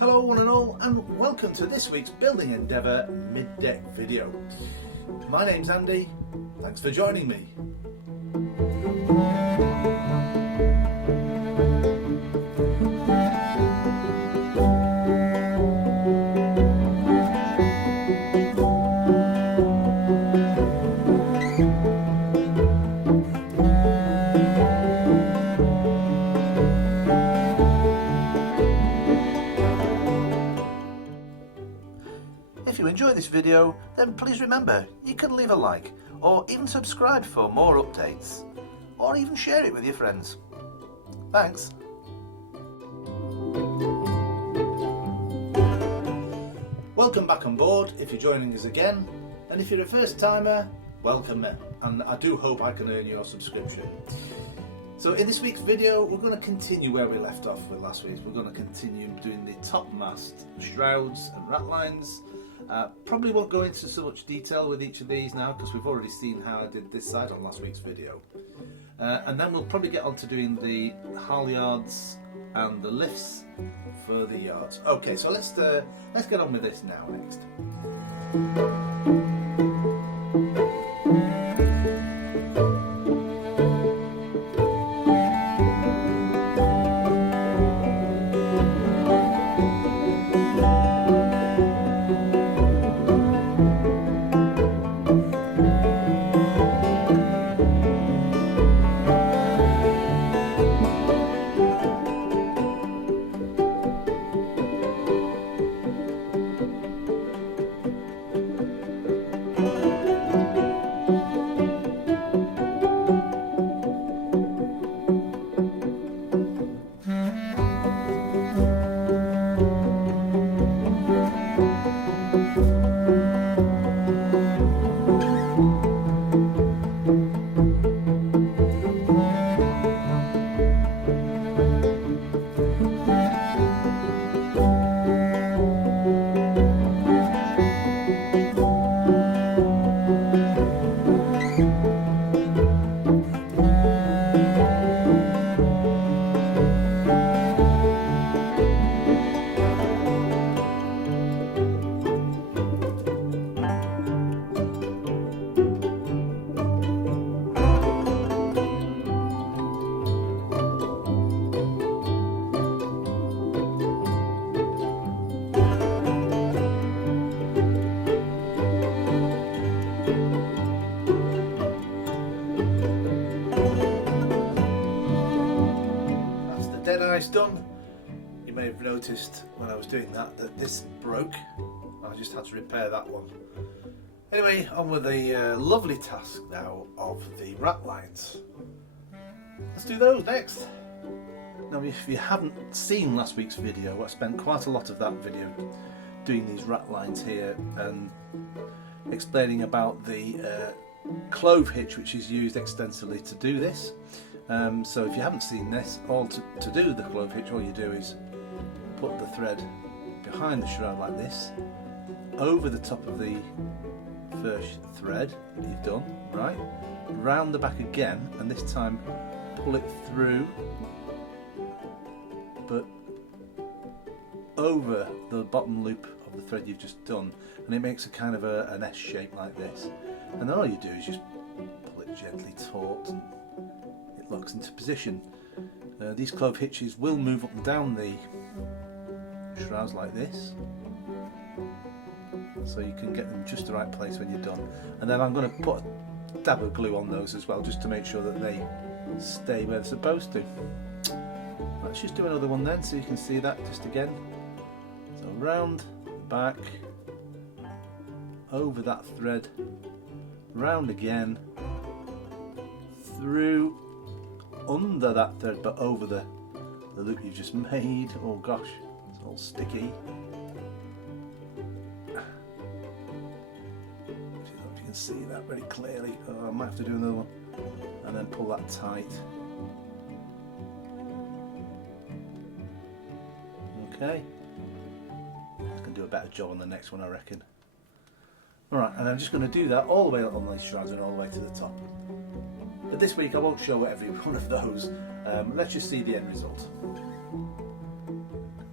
Hello one and all, and welcome to this week's Building Endeavour mid-deck video. My name's Andy, thanks for joining me. If you enjoy this video, then please remember you can leave a like or even subscribe for more updates, or even share it with your friends. Thanks. Welcome back on board if you're joining us again, and if you're a first timer, welcome, and I do hope I can earn your subscription. So in this week's video we're going to continue where we left off with last week. We're going to continue doing the Topmast, Shrouds and ratlines. Probably won't go into so much detail with each of these now because we've already seen how I did this side on last week's video. And then we'll probably get on to doing the halyards and the lifts for the yards. Okay, so let's get on with this now next. Done. You may have noticed when I was doing that this broke. I just had to repair that one. Anyway, on with the lovely task now of the ratlines. Let's do those next. Now if you haven't seen last week's video, I spent quite a lot of that video doing these ratlines here and explaining about the clove hitch which is used extensively to do this. So if you haven't seen this, to do the clove hitch, all you do is put the thread behind the shroud like this, over the top of the first thread that you've done, right, round the back again, and this time pull it through, but over the bottom loop of the thread you've just done, and it makes a kind of an S shape like this, and then all you do is just pull it gently taut and locks into position. These clove hitches will move up and down the shrouds like this, so you can get them just the right place when you're done. And then I'm going to put a dab of glue on those as well, just to make sure that they stay where they're supposed to. Let's just do another one then, so you can see that just again. So round the back, over that thread, round again, through, under that thread but over the loop you've just made. Oh gosh, it's all sticky. I don't know if you can see that very clearly. Oh, I might have to do another one. And then pull that tight. Okay. I can do a better job on the next one, I reckon. Alright, and I'm just going to do that all the way up on these shrouds and all the way to the top. But this week I won't show every one of those. Let's just see the end result.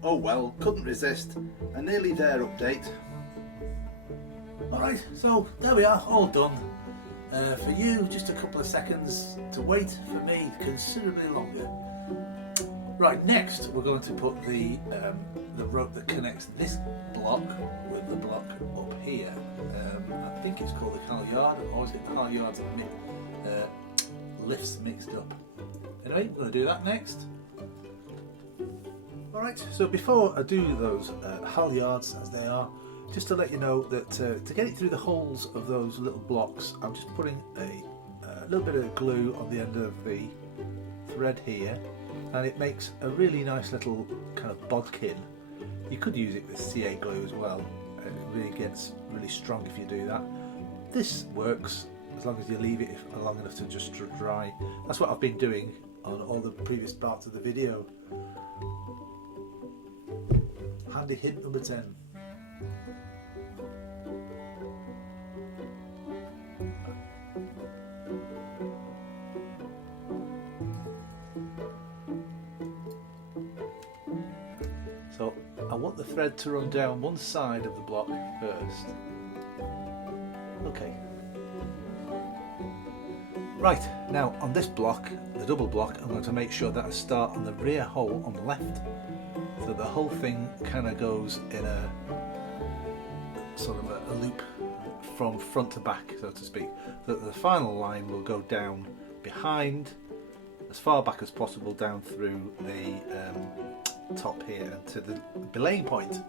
Oh well, couldn't resist. A nearly there update. Alright, so there we are, all done. For you, just a couple of seconds to wait. For me, considerably longer. Right, next we're going to put the rope that connects this block with the block up here. I think it's called the halyard, or is it the halyards and lifts mixed up? Anyway, we're going to do that next. Alright, so before I do those halyards, as they are, just to let you know that to get it through the holes of those little blocks, I'm just putting a little bit of glue on the end of the thread here, and it makes a really nice little kind of bodkin. You could use it with CA glue as well. It really gets really strong if you do that. This works as long as you leave it long enough to just dry. That's what I've been doing on all the previous parts of the video. Handy hint number 10. So I want the thread to run down one side of the block first. Okay. Right, now on this block, the double block, I'm going to make sure that I start on the rear hole on the left, so the whole thing kind of goes in a sort of a loop from front to back, so to speak, so that the final line will go down behind, as far back as possible, down through the top here to the belaying point.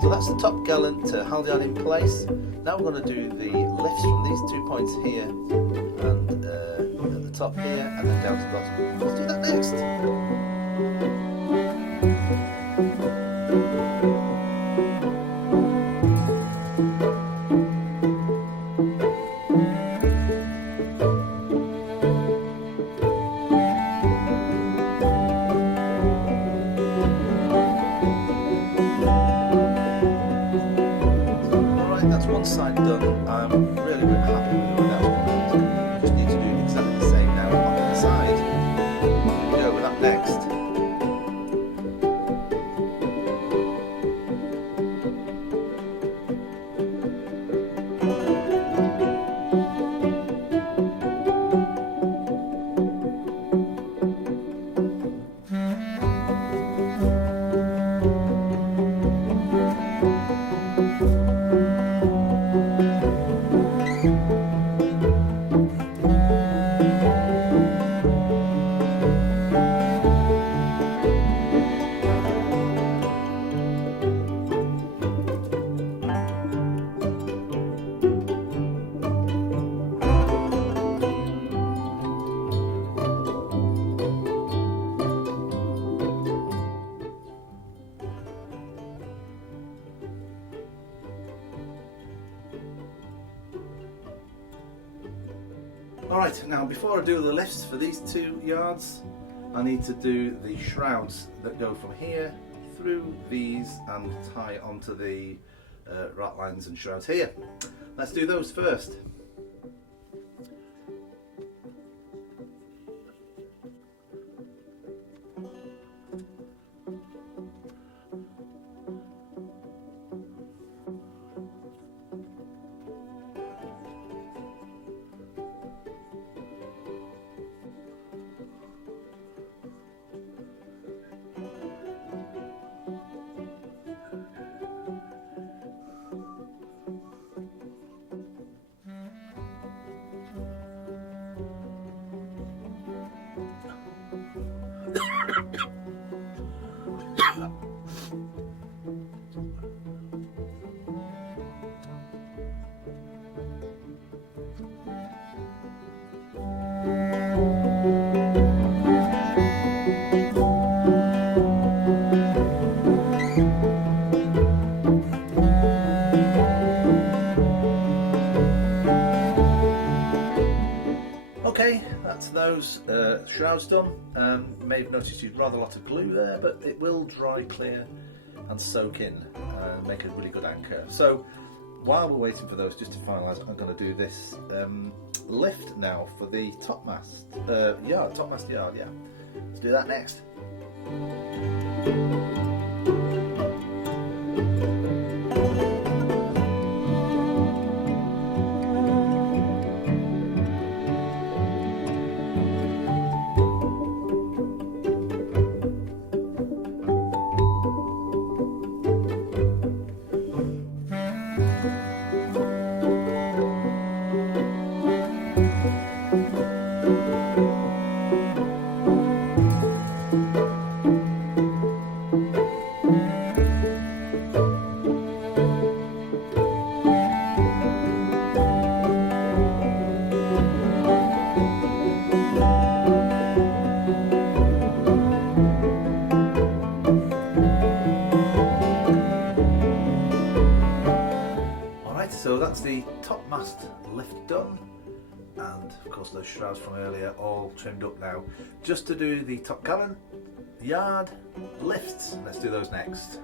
So that's the Topgallant halyard in place. Now we're going to do the lifts from these 2 points here and at the top here and then down to the bottom. Let's do that next. That's one side done. I'm really happy with the way that's come out. We just need to do exactly the same now on the other side. Here we go with that next. Alright, now before I do the lifts for these 2 yards, I need to do the shrouds that go from here through these and tie onto the ratlines and shrouds here. Let's do those first. that's those shrouds done. You may have noticed you'd rather a lot of glue there, but it will dry clear and soak in and make a really good anchor. So while we're waiting for those just to finalise, I'm going to do this lift now for the topmast yard, topmast yard, yeah. Let's do that next. So that's the topmast lift done, and of course those shrouds from earlier all trimmed up now. Just to do the Topgallant yard lifts, let's do those next.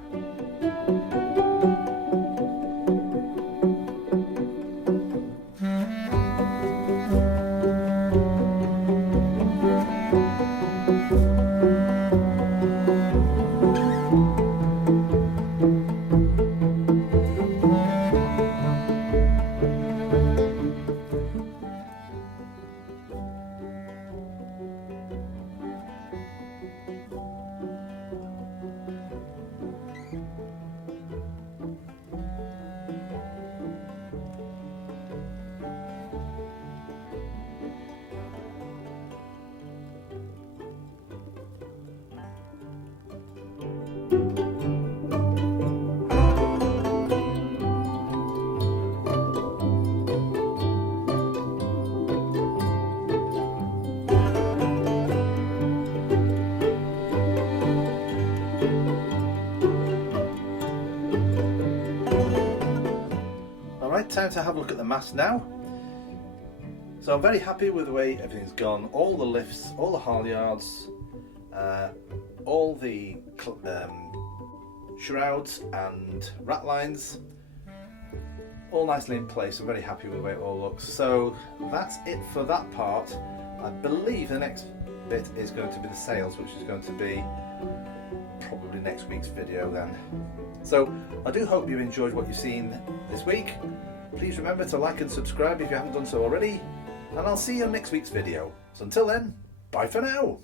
Time to have a look at the mast now. So I'm very happy with the way everything's gone. All the lifts, all the halyards, all the shrouds and ratlines, all nicely in place. I'm very happy with the way it all looks. So that's it for that part. I believe the next bit is going to be the sails, which is going to be probably next week's video then. So I do hope you've enjoyed what you've seen this week. Please remember to like and subscribe if you haven't done so already, and I'll see you in next week's video. So until then, bye for now.